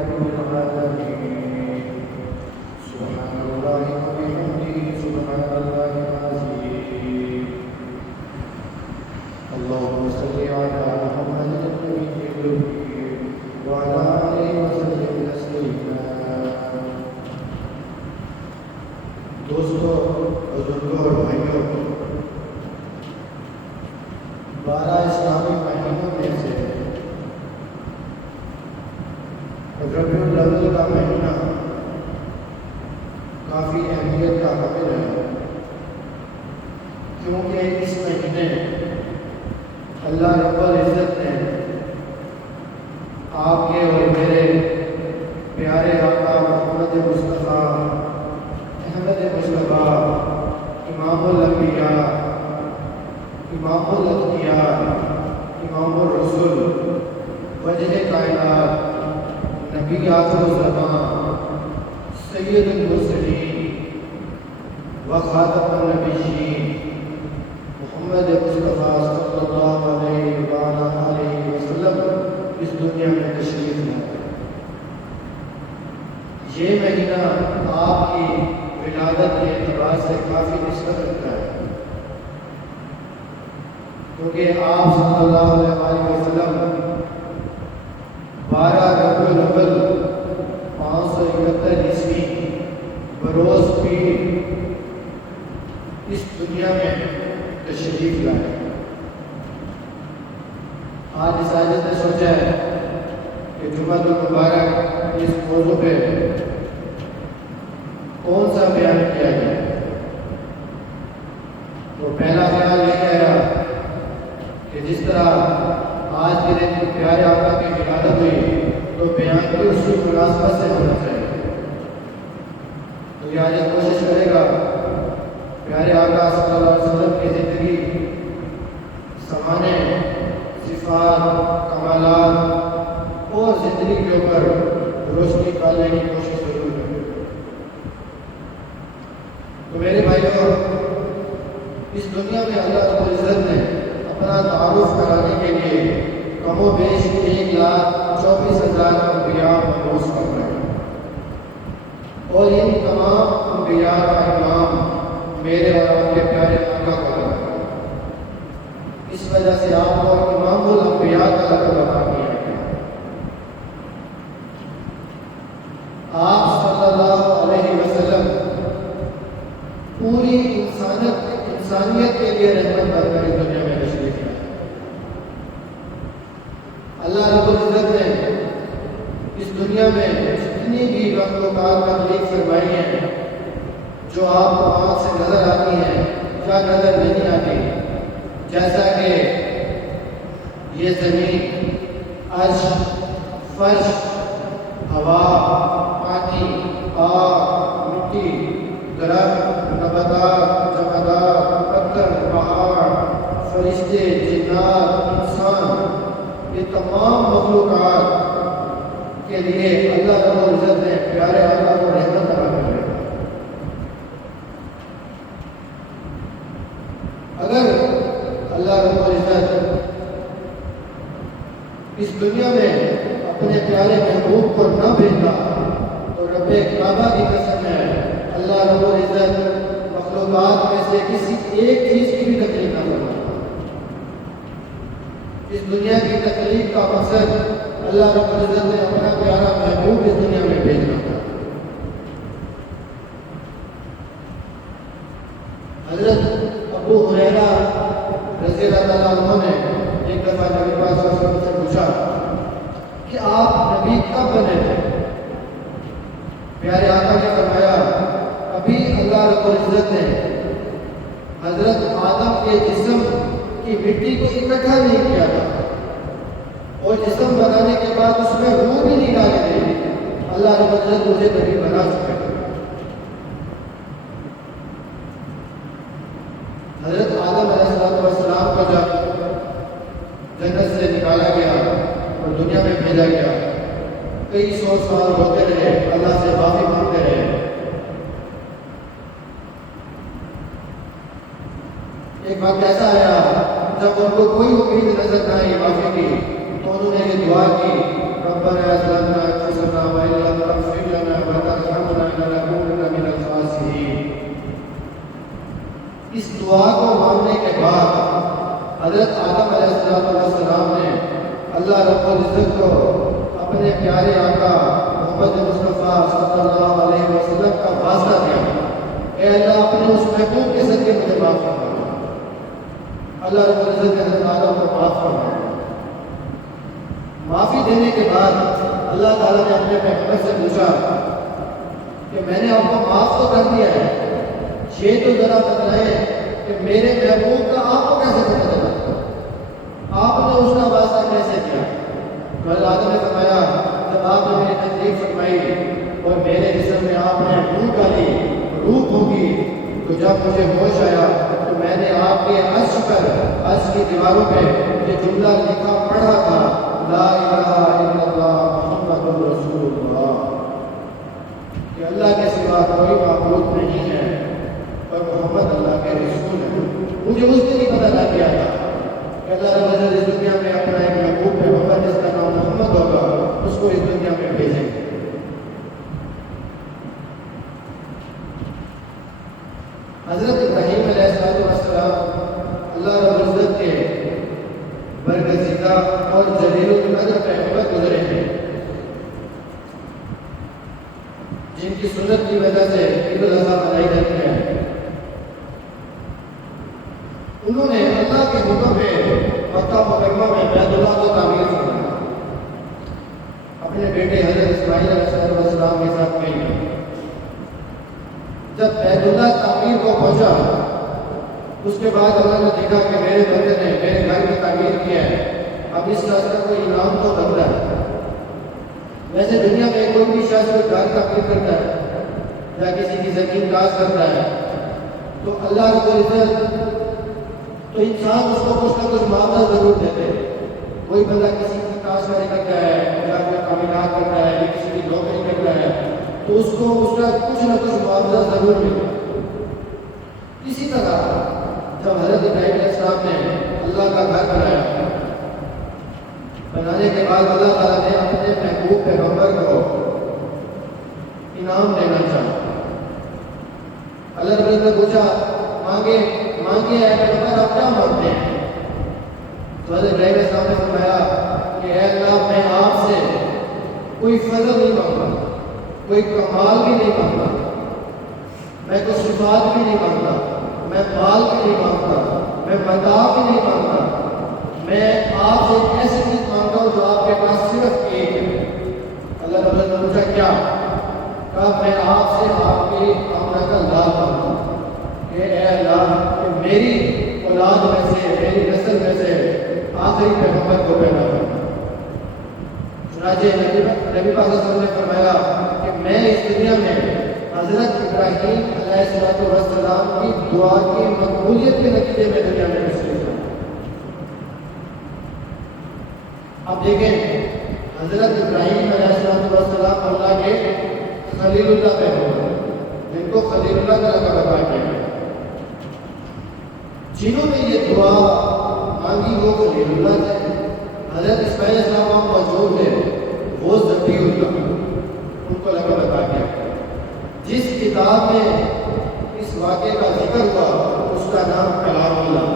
رب العالمين سبحان الله وبحمده سبحان الله العظيم اللهم صل على محمد النبي الأمي وعلى آله وسلم تسليما دوستو بزرگوں اور بھائیوں 12 اسلامی مہینوں میں سے ربیع الاول کا مہینہ کافی اہمیت کا حامل ہے، کیونکہ اس مہینے اللہ رب العزت نے آپ کے اور میرے پیارے آقا محمد مصطفیٰ احمد مصطفیٰ امام الانبیاء امام الاتقیاء امام الرسول وجہ کائنات نبی آخر الزمان سید المرسلین و خاتم النبیین محمد مصطفیٰ صلی اللہ علیہ وسلم اس دنیا میں تشریف لائے۔ یہ مہینہ آپ کی ولادت کے اعتبار سے کافی نسبت رکھتا ہے، کیونکہ آپ صلی اللہ علیہ وسلم 12 ربیع الاول 571 عیسوی بروز پیر اس دنیا میں تشریف لائے۔ آج اس حاجت نے سوچا ہے کہ جمعہ المبارک اس موضوع پہ کون سا بیان کیا جائے، تو پہلا خیال یہ آیا کہ جس طرح آج کے دن پیارے آقا کی ولادت ہوئی تو بیان بھی اسی مناسبت سے ہونا چاہیے، تو یہ آج کوشش کرے گا پیارے آقا صلی اللہ علیہ وسلم کی زندگی، سمانے، صفات، کمالات اور زندگی کے اوپر روشنی ڈالنے کی کوشش ضرور کریں۔ تو میرے بھائیوں، اس دنیا میں اللہ رب العزت نے اپنا تعارف کرانے کے لیے کم و بیش 1,24,000 انبیاء مبعوث کر رہے ہیں، اور ان تمام انبیاء کا امام میرے اور آپ کے پیارے آقا کا لقب ہے۔ اس وجہ سے آپ کو امام الانبیاء کا لقب عطا کیا گیا۔ آپ صلی اللہ علیہ وسلم پوری انسانیت کے لیے رحمت بن کر اس دنیا میں تشریف لائے۔ اللہ رب العزت نے اس دنیا میں جتنی بھی مخلوقات تخلیق فرمائی ہیں جو آپ کو آنکھ سے نظر آتی ہیں یا نظر نہیں آتی، جیسا کہ یہ زمین، عرش، فرش، ہوا، پانی، آگ، مٹی، درخت، نباتات، جمادات، پتھر، پہاڑ، فرشتے، جنات، انسان، یہ تمام مخلوقات کے لیے اللہ رب العزت نے پیارے آقا کو رحمت عطا کر دی۔ اگر اللہ رب العزت اس دنیا میں اپنے پیارے محبوب کو نہ بھیجتا تو رب کعبہ کی قسم ہے اللہ رب العزت مخلوقات میں سے کسی ایک چیز کی بھی تکلیف نہ کرتا۔ اس دنیا کی تکلیف کا مقصد اللہ رب العزت نے اپنا پیارا محبوب اس دنیا میں بھیجنا تھا۔ حضرت ابو ہریرہ رضی اللہ عنہ نے ایک دفعہ نبی پاک صلی اللہ علیہ وسلم سے پوچھا کہ آپ نبی کب بنے تھے؟ پیارے آقا نے فرمایا، ابھی اللہ رب العزت نے حضرت آدم کے جسم کی مٹی کو اکٹھا نہیں کیا تھا، اور جسم بنانے کے بعد اس میں روح بھی نہیں ڈالے تھے، اللہ رب العزت مجھے نبی بنا چکے تھے۔ حضرت آدم علیہ السلام کو جب جنت سے نکالا گیا اور دنیا میں بھیجا گیا، کئی 100 سال ہوتے رہے، اللہ سے معافی مانگتے رہے۔ ایک وقت ایسا آیا جب ان کو کوئی امید نظر نہ آئی معافی کی، تو انہوں نے یہ دعا کی، ربنا ظلمنا انفسنا دعا کو مانگنے کے بعد حضرت آدم علیہ السلام نے اللہ رب العزت کو اپنے پیارے آقا محمد مصطفیٰ صلی اللہ علیہ وسلم کا واسطہ دیا، اے اللہ اپنے اس محبوب کے ذریعے مجھے معاف فرما۔ اللہ رب العزت نے حضرت آدم کو معاف فرمایا۔ معافی دینے کے بعد اللہ تعالیٰ نے اپنے پیغمبر سے پوچھا کہ میں نے آپ کو معاف تو کر دیا ہے، یہ تو ذرا بتلائیں کہ میرے محبوب کا آپ کو کیسے پتہ چلا، آپ نے اس کا واسطہ کیسے کیا؟ تو حضرت آدم نے فرمایا جب آپ نے میری تکلیف فرمائی اور میرے جسم میں آپ نے روح ڈالی، روح پھونکی، تو جب مجھے ہوش آیا تو میں نے آپ کے عرش پر، عرش کی دیواروں پہ یہ جملہ لکھا پڑھا تھا، لا الہ الا اللہ محمد رسول اللہ، کہ اللہ کے سوا کوئی معبود نہیں ہے اور محمد اللہ کے رسول ہے۔ مجھے اس دن ہی پتہ لگ گیا تھا کہ اللہ رب العزت اس دنیا میں اپنا ایک محبوب پیغمبر جس کا نام محمد ہوگا اس کو اس دنیا میں بھیجیں گے۔ حضرت ابراہیم علیہ السلام اللہ رب العزت کے برگزیدہ اور جلیل القدر پیغمبر گزرے ہیں، جن کی سنت کی وجہ سے عید الاضحیٰ منائی جاتی ہے۔ انہوں نے اللہ کے حکم پہ مکہ مکرمہ میں بیت اللہ کو تعمیر فرمایا، اپنے بیٹے حضرت اسماعیل علیہ السلام کے ساتھ گئے۔ جب بیت اللہ تعمیر کو پہنچا اس کے بعد اللہ نے دیکھا کہ میرے بندے نے میرے گھر کی تعمیر کیا ہے، اب اس کا کوئی انعام تو بنتا ہے۔ ویسے دنیا میں کوئی بھی شخص کوئی گھر تعمیر کرتا ہے یا کسی کی زمین کاز کرتا ہے تو اللہ رب العزت تو انسان اس کو کچھ نہ کچھ معاوضہ ضرور دیتے ہیں۔ کوئی بندہ کسی کی کاشتکاری کرتا ہے یا کوئی تعمیرات کرتا ہے یا کسی کی نوکری کرتا ہے تو اس کو اس کا کچھ نہ کچھ معاوضہ ضرور ملتا ہے۔ اسی طرح جب حضرت ابراہیم علیہ السلام نے اللہ کا گھر بنایا، بنانے کے بعد اللہ تعالیٰ نے اپنے محبوب پیغمبر کو انعام دینا چاہا۔ اللہ رب العزت نے پوچھا مانگے اے پیغمبر آپ کیا مانگتے ہیں؟ تو حضرت ابراہیم علیہ السلام نے فرمایا کہ اے اللہ میں آپ سے کوئی فضل نہیں مانگتا، کوئی کمال بھی نہیں مانگتا، میں کوئی صفات بھی نہیں مانگتا، میں مال بھی نہیں مانگتا، میں متاع بھی نہیں مانگتا، میں آپ سے ایک ایسی چیز مانگتا ہوں جو آپ کے پاس صرف ایک ہے۔ اللہ رب العزت نے پوچھا کیا؟ کہا میں آپ سے آپ کی آمنہ کا لال مانگتا ہوں کہ اے اللہ کہ میری اولاد میں سے، میری نسل میں سے آخری پیغمبر کو پیدا کرنا۔ چنانچہ نبی پاک صلی اللہ علیہ وسلم نے فرمایا کہ میں اس دنیا میں حضرت ابراہیم علیہ السلام کی دعا کی مقبولیت کے نتیجے میں دنیا میں تشریف لایا۔ اب دیکھیں حضرت ابراہیم علیہ السلام اللہ کے خلیل اللہ پیغمبر جن کو خلیل اللہ کا لقب عطا کیا ہے، جنہوں نے یہ دعا مانگی وہ خلیل اللہ تھے۔ حضرت اسماعیل علیہ السلام موجود تھے، وہ ذبیح اللہ ان کو لقب عطا کیا۔ جس کتاب میں اس واقعے کا ذکر ہوا اس کا نام کلام اللہ،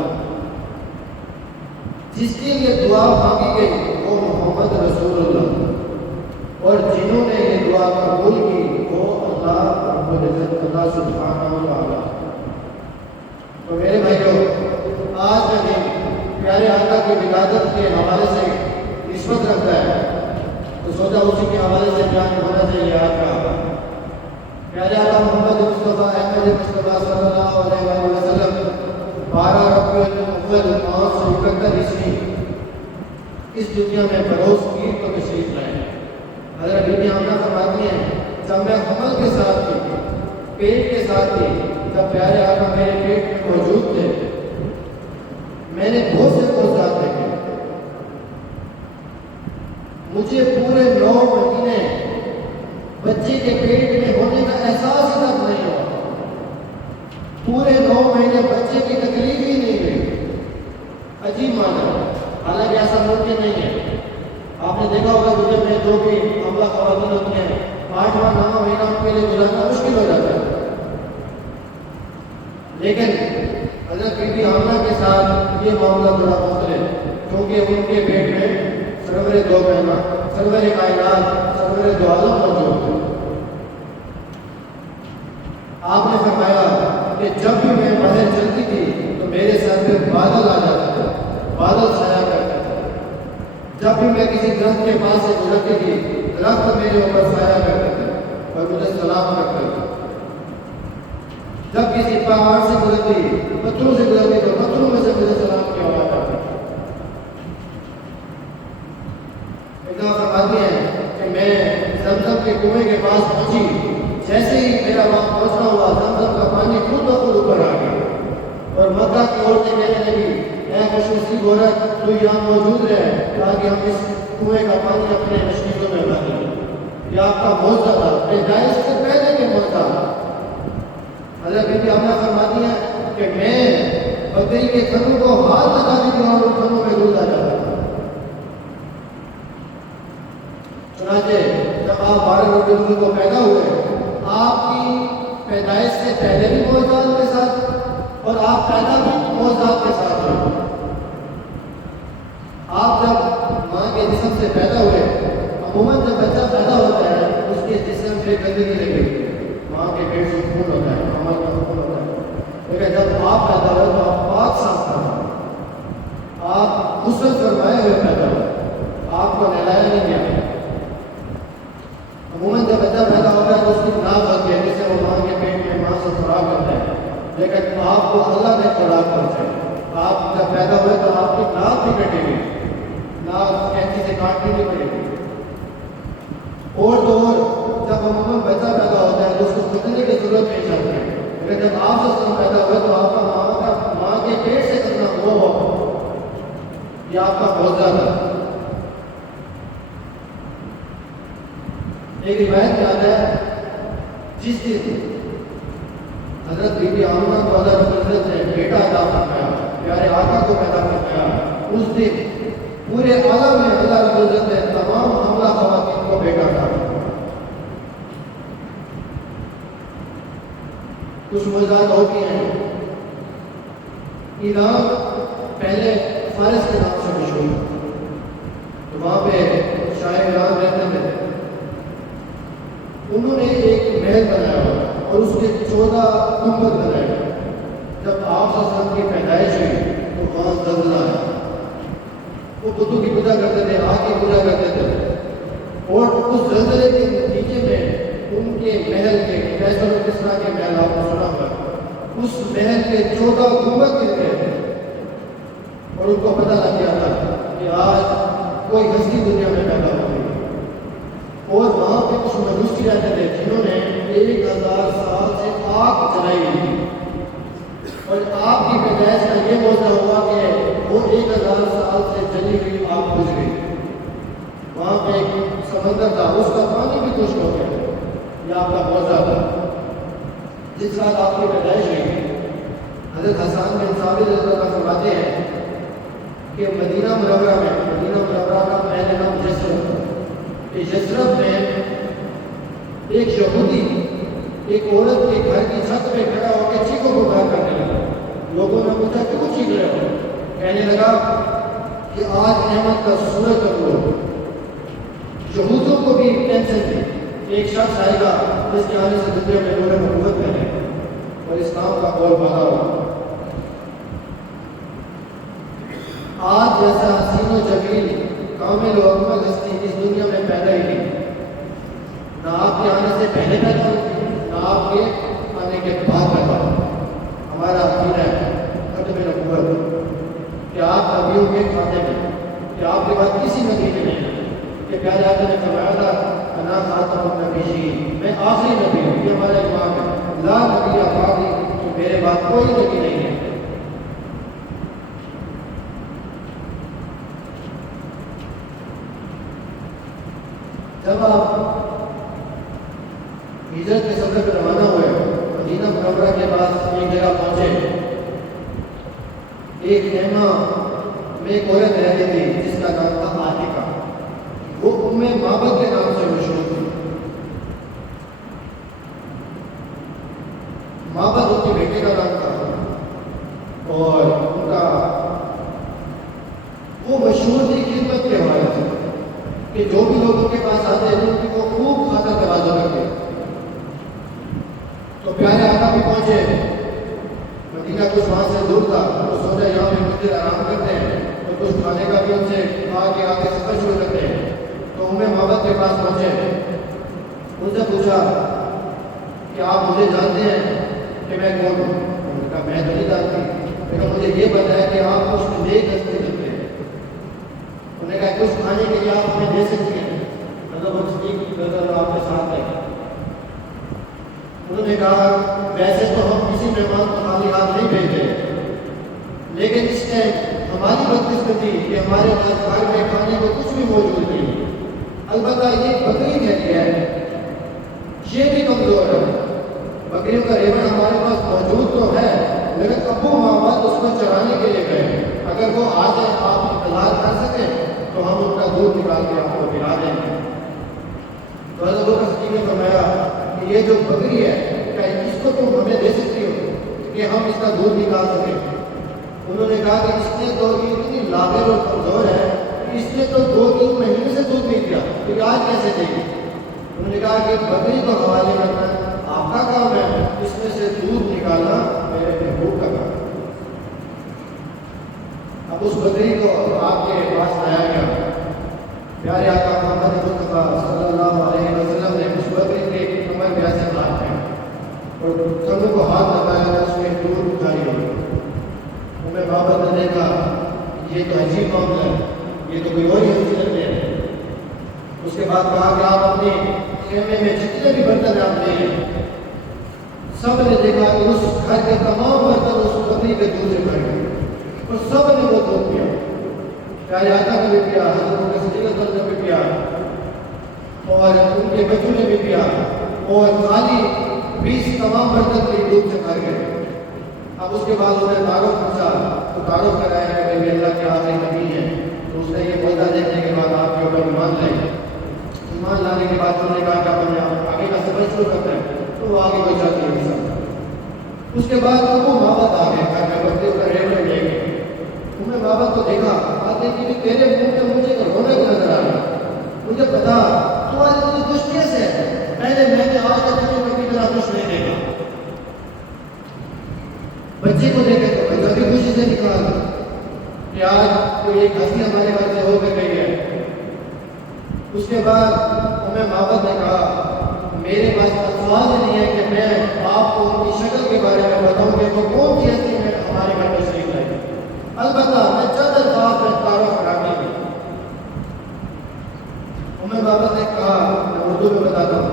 جس کے لیے دعا مانگی گئی وہ محمد رسول اللہ، اور جنہوں نے یہ دعا قبول کی وہ اللہ رب العزت اللہ سبحانہ و تعالیٰ۔ تو میرے بھائیوں آج کا دن پیارے آقا کی ولادت کے حوالے سے نسبت رکھتا ہے تو سوچا اسی کے حوالے سے بیان ہونا چاہیے آج کا۔ پیارے آقا محمد مصطفیٰ احمد مصطفیٰ صلی اللہ علیہ وسلم 12 ربیع الاول 571 عیسوی اس دنیا میں بروز پیر کو تشریف لائے۔ حضرت بی بی آمنہ فرماتی ہیں جب میں حمل کے ساتھ تھی، پیٹ کے ساتھ تھی، جب پیارے آقا میرے پیٹ میں موجود تھے، میں نے بہت سے معجزات دیکھے، مجھے پورے 9 مہینے بچے کے پیٹ میں ہونے کا احساس ہی تک نہیں ہوا، پورے 9 مہینے بچے کی تکلیف ہی نہیں ہوئی۔ عجیب معنی، حالانکہ ایسا ممکن نہیں ہے۔ آپ نے دیکھا ہوگا دنیا میں جو بھی حاملہ خواتین ہوتی ہیں 8واں 9واں مہینہ ان کے لیے گزارنا مشکل ہو جاتا ہے، لیکن حضرت ساتھ یہ معاملہ تھوڑا مختلف، کیونکہ ان کے پیٹ میں سرور دو کائنات، سرور کائنات، سرور دو عالم موجود ہے۔ آپ نے فرمایا کہ جب بھی میں باہر چلتی تھی تو میرے سر پہ بادل آ جاتا تھا، بادل چھایا کرتا تھا۔ جب بھی میں کسی درخت کے پاس سے گزرتی تھی، درخت میرے اوپر سایہ کرتے تھے اور مجھے سلام کرتے تھے۔ جب کسی پہاڑ سے گزرتی، پتھروں سے گزرتی تو پتھروں میں سے مجھے سلام کی آواز آتی تھی۔ اتنا فرماتی ہیں کہ میں زمزم کے کنویں کے پاس پہنچی، جیسے ہی میرا وہاں پہنچنا ہوا، زمزم کا پانی خود بخود اوپر آ گیا اور مکہ کی عورتیں کہنے لگی، اے خوش نصیب عورت، تو یہاں موجود رہے تاکہ ہم اس کنویں کا پانی اپنے نشیزوں میں بھر لیں۔ یہ آپ کا معجزہ تھا، پیدائش سے پہلے کے معجزہ تھا۔ حضرت بی بی آمنہ فرماتی ہیں کہ میں بکری کے تھنوں کو ہاتھ لگاتی تھی اور ان تھنوں میں دودھ آ جاتا تھا۔ چنانچہ جب آپ 12 ربیع الاول کو پیدا ہوئے، آپ کی پیدائش سے پہلے بھی معجزات کے ساتھ اور آپ پیدا بھی معجزات کے ساتھ ہوئے۔ آپ جب ماں کے جسم سے پیدا ہوئے، عموماً جب بچہ پیدا ہوتا ہے اس کے جسم پہ گندگی لگی ہوئی ہے، ماں کے پیٹ سے خون ہوتا ہے، عمل کا خون ہوتا ہے، لیکن جب آپ پیدا ہوئے تو آپ پاک صاف تھا، آپ غسل فرمائے ہوئے پیدا ہوئے، آپ کو نہلایا نہیں گیا۔ عموماً جب بچہ پیدا ہوتا ہے تو اس کی ناک بھرتی ہے، جسے وہ ماں کے پیٹ میں ماں سے خوراک کرتا ہے، لیکن آپ کو اللہ نے خوراک پہنچائی۔ آپ جب پیدا ہوئے تو آپ کی ناک بھی کٹے گی، ناک کینچی سے کاٹنی نہیں پڑے گی۔ اور تو اور جب عموماً بچہ پیدا ہوتا ہے تو اس کو کتنے کی ضرورت پیش آتی ہے، لیکن جب آپ سے پیدا ہوئے تو آپ کا ماں کے پیٹ سے کرنا وہ یہ آپ کا معجزہ تھا۔ ایک روایت میں آتا ہے جس دن حضرت بی بی آمنہ کو اللہ رب العزت نے بیٹا عطا فرمایا، پیارے آقا کو پیدا فرمایا، اس دن پورے عالم میں اللہ رب العزت نے تمام حاملہ خواتین کو بیٹا عطا فرمایا۔ کچھ معجزات ہوتی ہیں۔ ایران پہلے فارس کے نام سے مشہور تھا، تو وہاں پہ شاہ ایران رہتے تھے، انہوں نے ایک محل بنایا اور اس کے 14 گنبد بنائے۔ جب آپ صلی اللہ علیہ وسلم کی پیدائش ہوئی تو وہاں زلزلہ آیا، وہ بتوں کی پوجا کرتے تھے، آگ کی پوجا کرتے تھے، اور اس زلزلے کے نتیجے میں ان کے محل کے کیسر و کسریٰ کے محل آپ نے سنا ہوگا، اس محل کے 14 گنبد گر گئے تھے اور ان کو پتہ لگ گیا تھا کہ آج کوئی ہستی دنیا میں پیدا ہو گئی۔ اور وہاں پہ کچھ مجوسی رہتے تھے جنہوں نے 1000 سال سے آگ جلائی ہوئی، اور آپ کی پیدائش کا یہ معجزہ ہوا کہ وہ 1000 سال سے جلی ہوئی آگ بجھ گئی۔ وہاں پہ ایک سمندر تھا، اس کا پانی بھی خشک ہو گیا۔ یہ آپ کا معجزہ تھا۔ جس رات آپ کی پیدائش ہوئی، حضرت حسان بن ثابت رضی اللہ عنہ فرماتے ہیں کہ مدینہ منورہ کا پہلے نام یثرب تھا۔ یثرب میں ایک یہودی ایک عورت کے گھر کی چھت پہ کھڑا ہو کے چیخو پکار کرنے لگا۔ لوگوں نے پوچھا کیوں چیخ رہے ہو؟ کہنے لگا کہ آج احمد کا سورج طلوع ہو۔ یہودیوں کو بھی ٹینشن تھی، ایک شخص آئے گا جس کے آنے سے دنیا میں نور نبوت کرے اور اسلام کا قول بالا ہو۔ آج جیسا حسین و جمیل کامل و اکمل ہستی اس دنیا میں پیدا ہی نہیں، نہ آپ کے آنے سے پہلے پیدا ہوئی، نہ آپ کے آنے کے بعد پیدا ہوئی۔ ہمارا عقیدہ ہے ختم نبوت کہ آپ نبیوں کے کھاتے میں، کہ آپ کے بعد کسی نبی نے نہیں، کہ پیارے آقا نے فرمایا تھا انا خاتم النبیین، میں آخری نبی ہوں، یہ ہمارا ایمان ہے، لا نبی بعدی، کہ میرے بعد کوئی نبی نہیں ہے۔ جب آپ ہجرت کے سفر پہ روانہ ہوئے، مدینہ منورہ کے بعد ایک جگہ پہنچے، ایک خیمہ میں ایک عورت رہتی تھی جس کا نام تھا عاتقہ، وہ ام معبد کے نام سے مشہور تھی۔ معبد ان کے بیٹے کا نام تھا اور ان کا پہنچے، مدینہ کچھ وہاں سے دور تھا، تو سوچا یہاں پہ کچھ دیر آرام کرتے ہیں، تو کچھ کھانے کا بھی ان سے کہا کہ آگے سفر شروع کرتے ہیں۔ تو محبت کے پاس پہنچے، ان سے پوچھا کہ آپ مجھے جانتے ہیں کہ میں کون ہوں؟ انہوں نے کہا میں تو نہیں جانتی، لیکن مجھے یہ پتا ہے کہ آپ کچھ نیک رستے چلتے ہیں۔ انہوں نے کہا کچھ کھانے کے لیے آپ ہمیں دے سکتے ہیں؟ مطلب وہ ٹھیک نظر آپ کے ساتھ ہے۔ انہوں نے کہا ویسے تو ہم کسی مہمان کو خالی ہاتھ نہیں بھیجتے، لیکن اس ٹائم ہماری بدقسمتی کہ ہمارے پاس گھر میں کھانے کو کچھ بھی موجود نہیں، البتہ یہ بکری کہتی ہے یہ بھی کمزور ہے، بکریوں کا ریوڑ ہمارے پاس موجود تو ہے، لیکن ابو محمد اس کو چرانے کے لیے گئے، اگر وہ آ جائے آپ انتظار کر سکیں تو ہم ان کا دودھ نکال کے آپ کو پلا دیں گے۔ تو حضرت ابو بکر صدیق نے فرمایا کہ یہ جو بکری ہے کیا اس کو تم ہمیں دے سکتی ہو کہ ہم اس کا دودھ نکال سکیں؟ انہوں نے کہا کہ اس نے تو اتنی لاغر اور کمزور ہے کہ اس نے تو 2-3 مہینے سے دودھ نہیں دیا، تو آج کیسے دے گی؟ انہوں نے کہا کہ بکری کو حوالے کرنا آپ کا کام ہے، اس میں سے دودھ نکالنا میرے محبوب کا کام ہے۔ اب اس بکری کو آپ کے پاس لایا گیا، پیارے آقا محمد مصطفیٰ صلی اللہ علیہ وسلم نے اس بکری کے کمر پہ ایسے ہاتھ پھیرا اور کندھوں کو ہاتھ لگایا، اس میں دودھ جاری ہو گیا۔ میں بابا نے دیکھا یہ تو عجیب معاملہ ہے، یہ تو کوئی اور ہی ہستی لگتے ہیں۔ اس کے بعد کہا کہ آپ اپنے خیمے میں جتنے بھی برتن آپ لے ہیں، سب نے دیکھا کہ اس گھر کے تمام برتن اس بکری کے دودھ سے بھر گئے اور سب نے وہ دودھ پیا، پیارے آقا نے بھی پیا، حضرت ابو بکر صدیق نے بھی پیا اور ان کے بچوں نے بھی پیا، اور خالی 20 تمام برتن کے دودھ سے بھر گئے۔ اب اس کے بعد انہوں نے تعارف پوچھا تو تعارف کرایا کہ میرے اللہ کے آخری نبی ہے، تو اس نے یہ بولتا دیکھنے کے بعد آپ کے اوپر ایمان لائے۔ ایمان لانے کے بعد انہوں نے کہا کہ آپ آگے کا سفر شروع کرتا ہے، تو وہ آگے کوئی چلتی نہیں سکتا۔ اس کے بعد وہ محبت آ گئے، گھر میں بکریوں کا ریوڑ لے گئے۔ تمہیں محبت کو دیکھا، آتے کہ تیرے منہ میں مجھے رونق نظر آ رہی، مجھے پتا تمہاری مجھے خوش کیسے ہے، میں نے آج تک تمہیں کبھی طرح خوش نہیں دیکھا۔ بچے کو دیکھے تو بچہ بھی خوشی سے نکال کہ آج کوئی ایک ہستی ہمارے گھر سے ہو کے گئی ہے۔ اس کے بعد محبت نے کہا میرے پاس الفاظ نہیں ہے کہ میں آپ کو ان کی شکل کے بارے میں بتاؤں کہ وہ کون سی ہستی میں ہمارے گھر میں شریک لائی، البتہ میں چند الفاظ میں تعارف کراتی ہوں۔ محبت نے کہا، میں اردو میں بتاتا ہوں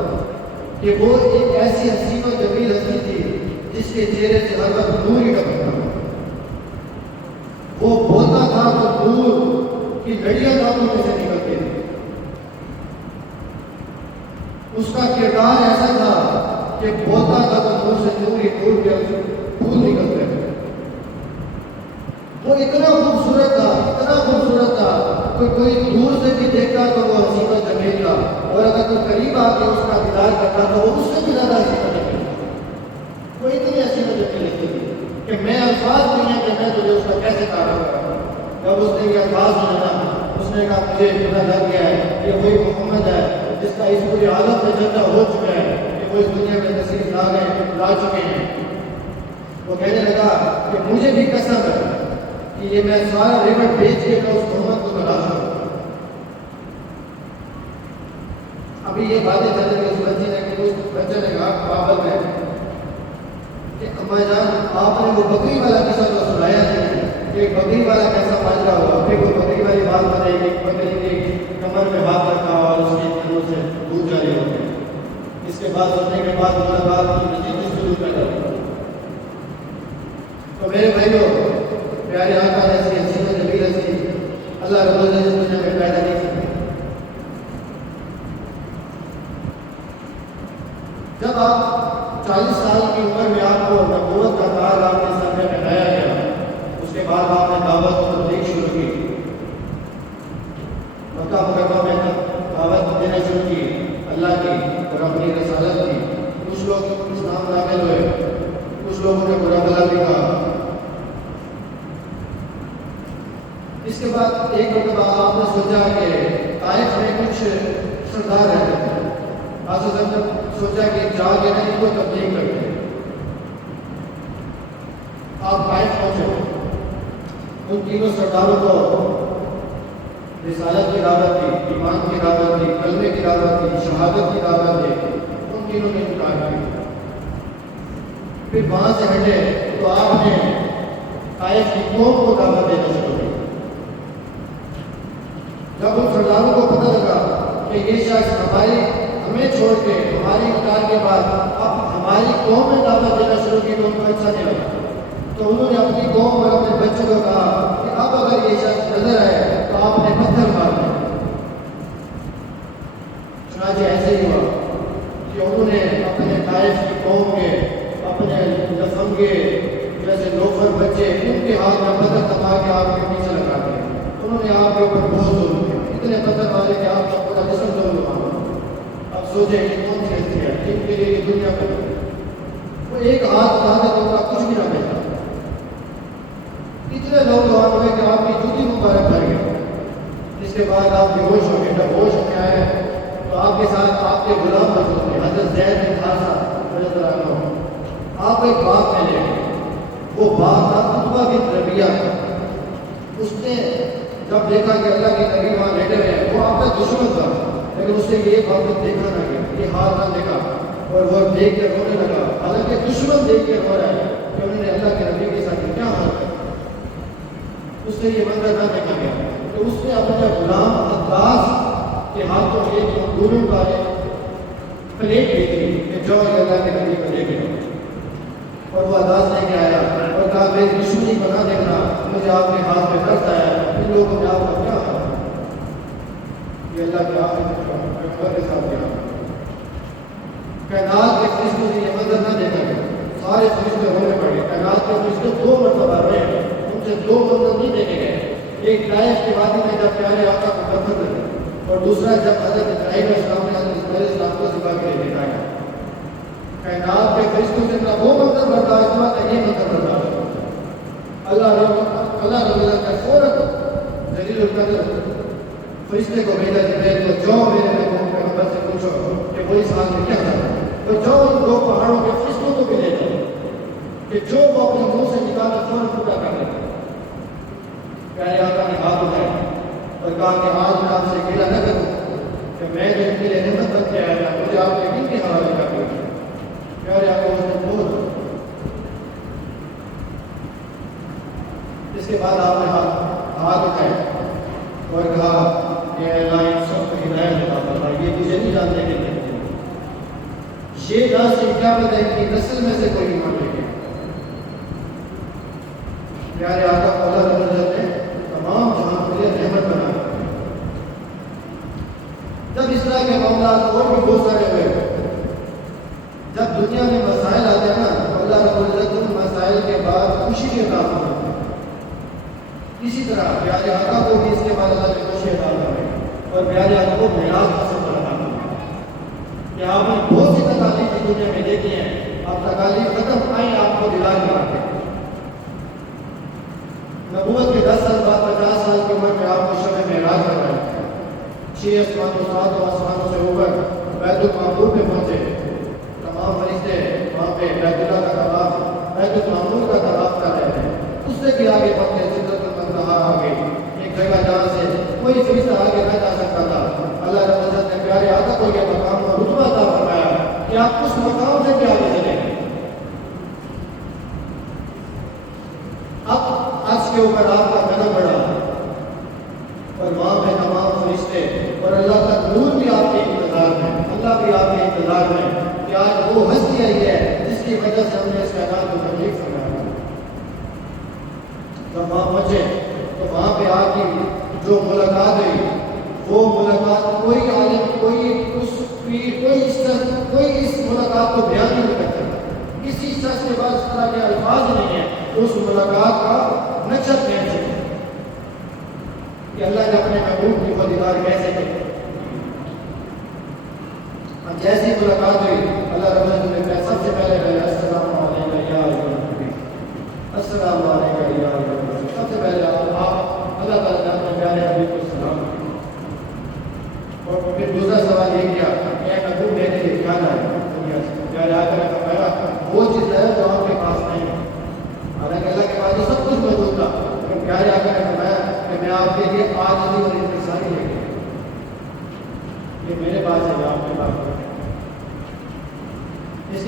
کہ وہ ایک ایسی حسین و جمیل ہستی تھی جس کے چہرے سے ہر وقت نور ہی ٹپکتا تھا۔ وہ بولتا تھا تو نور کی لڑیاں دانتوں میں سے نکلتی تھی۔ اس کا کردار ایسا تھا کہ بولتا تھا تو منہ سے نور ہی نور کے پھول نکلتے تھے۔ وہ اتنا خوبصورت تھا کوئی دور سے بھی دیکھتا تو وہ حسین و جمیل تھا، اور اگر کوئی قریب آ کے اس کا دیدار کرتا تو وہ اس سے بھی زیادہ حسین و جمیل تھا۔ وہ اتنی حسین و جمیل لکھتی تھی کہ میں الفاظ نہیں ہے کہ میں تجھے اس کا کیسے تعارف کراؤں۔ جب اس نے یہ الفاظ سنا، اس نے کہا مجھے پتہ لگ گیا ہے یہ وہی محمد ہے جس کا اس پوری عالم میں چرچا ہو چکا ہے کہ وہ اس دنیا میں تشریف لا چکے ہیں۔ وہ کہنے لگا کہ مجھے بھی قسم ہے کہ یہ میں سارا ریوڑ بیچ کے میں اس محمد کو تلاش کروں۔ ابھی یہ باتیں چل رہی اس بچے نے کہ اس بچے نے کہا بابل میں کہ اما جان آپ نے وہ بکری والا قصہ تو سنایا نہیں کہ ایک بکری والا کیسا ماجرا ہوا، پھر وہ بکری والی بات بتائی کہ بکری کی کمر میں ہاتھ رکھا اور اس کے کنوں سے دودھ جاری ہو گیا۔ اس کے بعد سننے کے بعد ملاقات کی نتیجے شروع پیدا ہوئی۔ تو میرے بھائیوں، پیارے آقا جیسی حسین و جمیل ہستی اللہ رب العزت نے دنیا میں پیدا نہیں کی۔ جب آپ 40 سال کی عمر میں آپ کو نبوت کا تاج آپ کے سر میں پہنایا گیا، اس کے بعد آپ نے دعوت و تبلیغ شروع کی، مکہ مکرمہ میں دعوت دینا شروع کی اللہ کی اور اپنی رسالت کی۔ کچھ لوگ اسلام داخل ہوئے، کچھ لوگوں نے برا بھلا بھی کہا۔ اس کے بعد ایک مرتبہ آپ نے سوچا کہ طائف میں کچھ سردار رہتے تھے، نے سوچا کہ جا کے ان کو تبلیغ کرتے ہیں۔ پہنچے، ان تینوں سرداروں کو رسالت کی دعوت دی، ایمان کی دعوت دی، کلمے کی دعوت دی، شہادت کی دعوت دی، ان تینوں نے انکار کیا۔ پھر وہاں سے ہٹے تو آپ نے طائف کی قوم کو دعوت دینا شروع کی۔ جب ان سرداروں کو پتہ لگا کہ یہ شخص ہمیں چھوڑ کے ہماری انکار کے بعد اب ہماری قوم میں دعوت دینا شروع کی تو ان کو اچھا نہیں لگا، تو انہوں نے اپنی قوم اور اپنے بچوں کو کہا کہ اب اگر یہ شخص نظر آئے تو آپ نے پتھر مار دیں۔ چنانچہ ایسے ہی ہوا کہ انہوں نے اپنے طائف کی قوم کے اپنے لفنگے جیسے لوفر بچے ان کے ہاتھ میں پتھر دبا کے آپ کے پیچھے لگا دیا۔ انہوں نے آپ کے اوپر بہت ظلم کیا، اتنے پتھر مارے کہ آپ کا پورا جسم ظلم ہوا۔ اب سوچیں کہ کون سی ہستی ہے جن کے لیے یہ دنیا میں وہ ایک ہاتھ زیادہ تو کا کچھ بھی نہ بیٹھا، اتنے نوجوان ہوئے کہ آپ کی جوتی مبارک بھر گئے۔ اس کے بعد آپ بے ہوش ہو گئے، جب ہوش میں آئے تو آپ کے ساتھ آپ کے غلام موجود تھے، حضرت زید بن حارثہ رضی اللہ عنہ۔ آپ ایک باغ میں لے گئے، وہ باغ تھا عتبہ بن ربیعہ۔ اس نے جب دیکھا کہ اللہ کے نبی وہاں لیٹے ہوئے ہیں، وہ آپ کا دشمن تھا، لیکن اس سے یہ بات دیکھا نہ گیا، یہ حال نہ دیکھا، اور وہ دیکھ کے رونے لگا، حالانکہ دشمن دیکھ کے رو رہا ہے کہ انہوں نے اللہ کے نبی کے ساتھ کیا حال کیا۔ اس سے یہ منظر نہ دیکھا گیا تو اس نے اپنے غلام عباس کے ہاتھوں میں ایک انگوروں کا پلیٹ دی تھی کہ جو اللہ کے نبی کو دے کے، اور وہ عباس لے کے آیا اور کہا میری دشمنی کو نہ دیکھنا، مجھے آپ کے ہاتھ میں درد آیا، ان لوگوں نے آپ کا کیا حال کیا۔ یہ اللہ کے آپ کے ساتھ کیا کائنات کے فرشتوں سے یہ منظر نہ دیکھا گیا، سارے فرشتے رونے پڑے۔ کائنات کے فرشتے دو مرتبہ روئے، ان سے دو منظر نہیں دیکھے گئے، ایک طائف کی وادی میں جب پیارے آقا کو پتھر لگے، اور دوسرا جب حضرت ابراہیم علیہ السلام نے حضرت اسماعیل علیہ السلام کو ذبح کے لیے دیکھا گیا۔ کائنات کے فرشتوں سے نہ وہ منظر برداشت ہوا نہ یہ منظر برداشت ہوا۔ اللہ رب العزت نے فوراً جلیل القدر فرشتے کو بھیجا جبرائیل کو، جو میرے پیغمبر سے پوچھو کہ وہ اس حال میں کیا تھا، تو جو ان دو پہاڑوں کے فرشتوں کو بھی لے جاؤ کہ جو وہ اپنے منہ سے نکالا فوراً پورا کر لیں۔ پیارے آقا نے ہاتھ اٹھائے اور کہا کہ آج میں آپ سے گلہ نہ کروں کہ میں جو ان کے لیے نعمت بن کے آیا مجھے آپ کے دن کے حوالے کر دیا۔ پیارے آقا اس نے بہت اس کے بعد آپ نے ہاتھ اٹھائے اور کہا کہ اللہ ان سب کو ہدایت عطا فرما، یہ مجھے نہیں جانتے کہ یہ نہ سے کیا پتہ ہے کہ نسل میں سے کوئی ایمان لے گا۔ پیارے آقا کو اللہ رب العزت نے تمام جہاں کے لیے رحمت بنا۔ جب اس طرح کے معاملات اور بھی بہت سارے ہوئے، جب دنیا میں مسائل آتے ہیں نا تو اللہ رب العزت ان مسائل کے بعد خوشی کے عطا فرماتا ہے۔ اسی طرح پیارے آقا کو بھی اس کے بعد اللہ نے خوشی عطا فرمائی، اور پیارے آقا کو معراج حاصل کرنا کہ آپ نے بہت سی تکالیف کی دنیا میں دیکھی ہیں، اب تکالیف ختم آئیں آپ کو دلال کراتے ہیں۔ نبوت کے 10 سال بعد 50 سال کی عمر میں آپ کو شب معراج کرایا، 6 آسمان و 7 آسمانوں سے اوپر بیت المعمور پہ پہنچے، تمام فرشتے وہاں پہ بیت اللہ کا طواف، بیت المعمور کا طواف کر رہے ہیں۔ اس سے بھی آگے پہنچے سدرۃ المنتہا آگے، ایک جگہ جہاں سے کوئی فرشتہ آگے نہ جا سکتا تھا۔ اللہ رب العزت نے پیارے آقا کو یہ مقام اور رتبہ عطا فرمایا کہ آپ اس مقام سے بھی آگے چلیں گے۔ اب عرش کے اوپر آپ کا قدم بڑھا اور وہاں پہ تمام فرشتے اور اللہ کا نور بھی آپ کے انتظار میں، اللہ بھی آپ کے انتظار میں کہ آج وہ ہستی آئی ہے جس کی وجہ سے ہم نے اس کائنات کو تکلیف فرمایا۔ جب وہاں پہنچے تو وہاں پہ آپ کی جو ملاقات ہوئی وہ ملاقات کوئی عالم، کوئی اس پیر، کوئی اس ملاقات کو بیان نہیں کر سکتا۔ کسی شخص کے پاس اس طرح کے الفاظ نہیں ہیں تو اس ملاقات کا نقشہ کیسے کہ اللہ نے اپنے محبوب کی خوددار کیسے کی۔ جیسی ملاقات ہوئی اللہ رب العزت نے سب سے پہلے کہا السلام علیکم یا ایھا النبی، السلام علیکم یا ایھا النبی۔ سب سے پہلے آپ اللہ تعالیٰ نے اپنے پیارے حبیب کو سلام کیا، اور پھر دوسرا سوال یہ کیا کہ اے محبوب میرے لیے کیا لائے دنیا سے؟ پیارے آقا نے فرمایا وہ چیز ہے جو آپ کے پاس نہیں ہے، حالانکہ اللہ کے پاس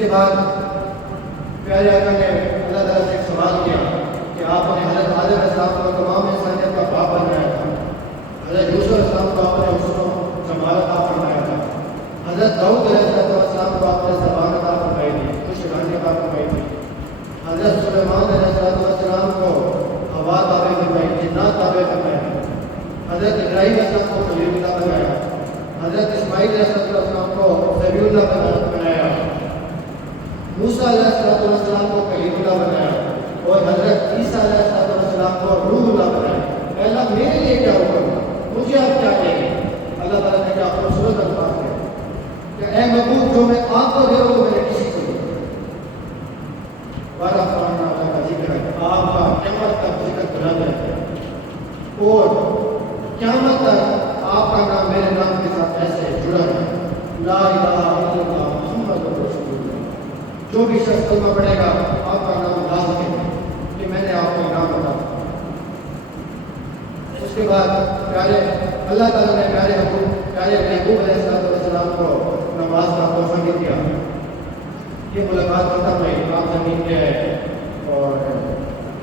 کے بعد پیارے آقا نے اللہ تعالیٰ سے ایک سوال کیا کہ آپ نے حضرت آدم علیہ السلام کو تمام انسانیت کا باپ بنایا تھا، حضرت یوسف علیہ السلام کو آپ نے حسن و جمال عطا فرمایا تھا، حضرت داؤد علیہ السلام کو آپ نے زبان عطا فرمائی تھی، خوش رانی عطا فرمائی تھی، حضرت سلیمان علیہ السلام کو ہوا تابع فرمائی، جنات تابع فرمایا، حضرت ابراہیم علیہ السلام کو خلیل اللہ بنایا، حضرت اسماعیل علیہ السلام کو ذبیح اللہ بنایا، موسیٰ علیہ السلام کو کلیم اللہ بنایا، اور حضرت عیسیٰ علیہ السلام کو روح اللہ بنایا۔ اے اللہ میرے لیے کیا ہوگا، مجھے آپ کیا دیں گے؟ اللہ تعالیٰ نے کیا خوبصورت الفاظ ہے کہ اے محبوب جو میں آپ کو دے رہا ہوں میرے کسی کو بارہ فرمانا اللہ کا ذکر ہے، آپ کا قیامت تک ذکر بلند ہے اور قیامت تک آپ کا نام میرے نام کے ساتھ ایسے جڑا ہے، لا الہ الا اللہ محمد رسول اللہ۔ جو بھی شخص کلمہ پڑھے گا آپ کا نام لازم ہے کہ میں نے آپ کو نام بتا۔ اس کے بعد پیارے اللہ تعالیٰ نے پیارے محبوب علیہ السلام کو نماز کا توفیق دیا۔ یہ ملاقات ختم ہوئی، آپ زمین پہ آئے اور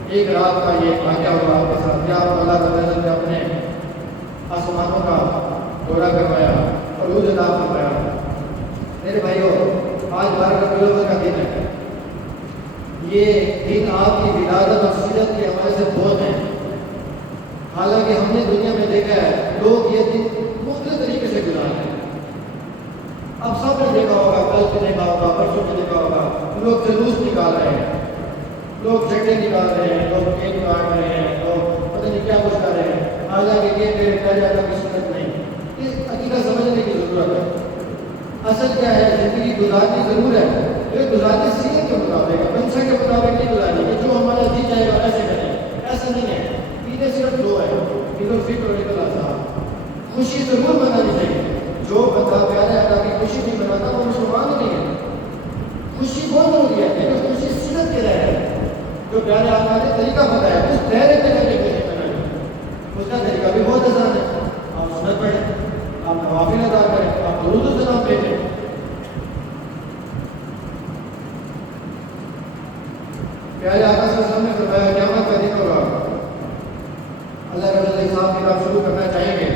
ایک رات کا یہ واقعہ ہوا آپ کے ساتھ، کیا اللہ تعالیٰ نے اپنے آسمانوں کا دورہ کروایا اور عروج عطا فرمایا۔ میرے بھائیوں، آج 12 ربیع الاول کا دن ہے، یہ دن آپ کی ولادت اور سیرت کے حوالے سے بہت ہیں۔ حالانکہ ہم نے دنیا میں دیکھا ہے لوگ یہ دن مختلف طریقے سے گزارتے ہیں۔ اب سب نے دیکھا ہوگا، کل سے دیکھا ہوگا، پرسوں سے دیکھا ہوگا، لوگ جلوس نکال رہے ہیں، لوگ جھنڈے نکال رہے ہیں، لوگ کیک کاٹ رہے ہیں، لوگ پتہ نہیں کیا کچھ کر رہے ہیں۔ حالانکہ یہ میرے پیارے آقا کی سنت نہیں، یہ حقیقت سمجھنے کی ضرورت ہے۔ اصل کیا ہے، زندگی گزارنی ضرور ہے، لیکن گزارنی سیرت کے مطابق ہے، منشا کے مطابق نہیں گزارنی کہ جو ہمارا جی چاہے گا ایسے کریں، ایسا نہیں ہے۔ عیدیں صرف دو ہے، عید الفطر اور عید الاضحیٰ۔ خوشی ضرور منانی چاہیے، جو بندہ پیارے آقا کی خوشی نہیں مناتا وہ مسلمان نہیں ہے۔ خوشی بہت ضروری ہے، لیکن خوشی سیرت کے رہ ہے، جو پیارے آقا نے طریقہ بتایا اس دائرے پہ کر کے خوشی منانی، اس کا طریقہ بھی بہت آسان ہے۔ آپ سنت پڑھیں، آپ نوافل ادا کریں، آپ درود و سلام بھیجیں۔ پیارے آقا صلی اللہ علیہ وسلم نے فرمایا قیامت کا دن ہوگا، اللہ رب العزت حساب کتاب شروع کرنا چاہیں گے۔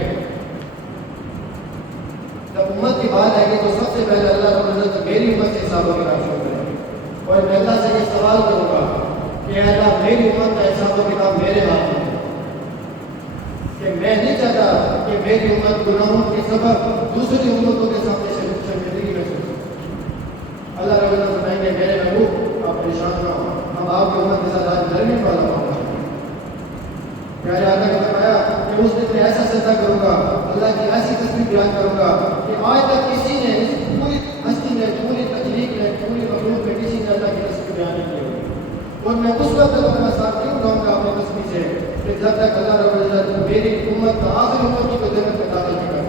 جب امت کی بات آئے گی تو سب سے پہلے اللہ رب العزت میری امت سے حساب کتاب شروع کریں گے، اور میں اللہ سے یہ سوال کروں گا کہ اللہ میری امت کا حساب کتاب میرے ہاتھ میں ہے، کہ میں نہیں چاہتا کہ میری امت گناہوں کے سبب دوسری امتوں کے سامنے شرمندگی میں سوچے۔ اللہ رب العزت فرمائیں گے میرے محبوب آپ پریشان نہ ہو، ہم آپ کی امت کے ساتھ آج لڑنے والا ہوگا۔ پیارے آقا نے فرمایا کہ اس دن میں ایسا سجدہ کروں گا، اللہ کی ایسی تصویر بیان کروں گا کہ آج تک کسی نے اس پوری ہستی میں، پوری تخلیق میں، پوری مخلوق میں کسی نے اللہ کی تصویر بیان نہیں کی ہوگی۔ اور میں اس وقت تک اپنا ساتھ نہیں اٹھاؤں گا اپنی تصویر سے کہ جب تک اللہ رب العزت میری امت کا آخری امت کو جنت میں داخل نہیں کرے۔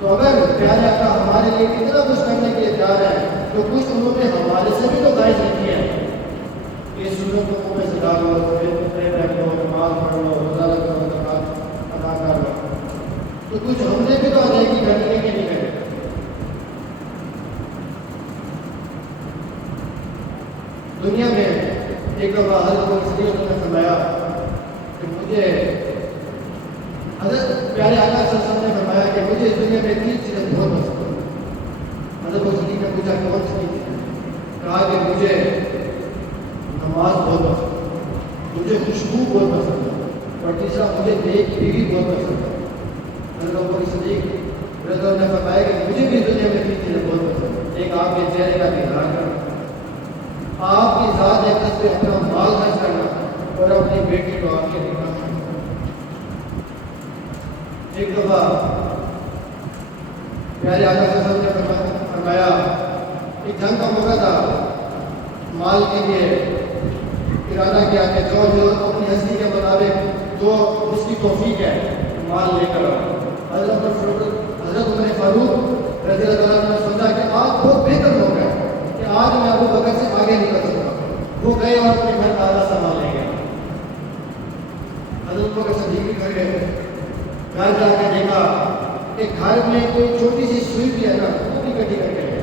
تو اگر پیارے آقا ہمارے لیے کتنا کچھ کرنے کے لیے تیار ہے تو کچھ انہوں نے ہمارے سے بھی تو گائز نہیں کیا ہے۔ یہ سنتوں کو میں سکھا لو، رکھو، نماز پڑھ لو، روزہ رکھو، زکات ادا کر لو، تو کچھ ہم نے بھی تو ادائیگی کرنی ہے کہ نہیں کرے۔ دنیا میں ایک دفعہ حضرت صدیق نے فرمایا کہ مجھے حضرت پیارے آقا صلی اللہ علیہ وسلم نے فرمایا کہ مجھے اس دنیا میں 3 چیزیں بہت پسند ہیں۔ حضرت صدیق نے پوچھا کون سی چیز؟ کہا کہ مجھے نماز بہت پسند ہے، مجھے خوشبو بہت پسند ہے، اور تیسرا مجھے نیک بیوی بہت پسند ہے۔ حضرت صدیق رضی اللہ عنہ نے فرمایا کہ مجھے بھی اس دنیا میں 3 چیزیں بہت پسند ہیں۔ ایک آپ کے چہرے کا دیدار کرنا، آپ کی ذات اقدس پہ اپنا مال خرچ کرنا، اور اپنی بیٹی کو آپ کے نکاح کرنا۔ ایک دفعہ پیارے آقا صلی اللہ علیہ وسلم نے فرمایا ایک جنگ کا موقع تھا، مال کے لیے ارادہ کیا کہ جو اپنی ہستی کے مطابق جو اس کی توفیق ہے مال لے کر آؤ۔ حضرت عمر فاروق رضی اللہ عنہ نے سوچا کہ آج بہت بہتر موقع ہے کہ آج میں ابو بکر سے آگے نکل سکتا۔ وہ گئے اور اپنے گھر کا آدھا سامان لے گئے۔ حضرت بکر صدیق بھی گھر گئے، گھر جا کے دیکھا کہ گھر میں کوئی چھوٹی سی سوئی بھی ہے نا، وہ بھی کٹی کر کے گئے۔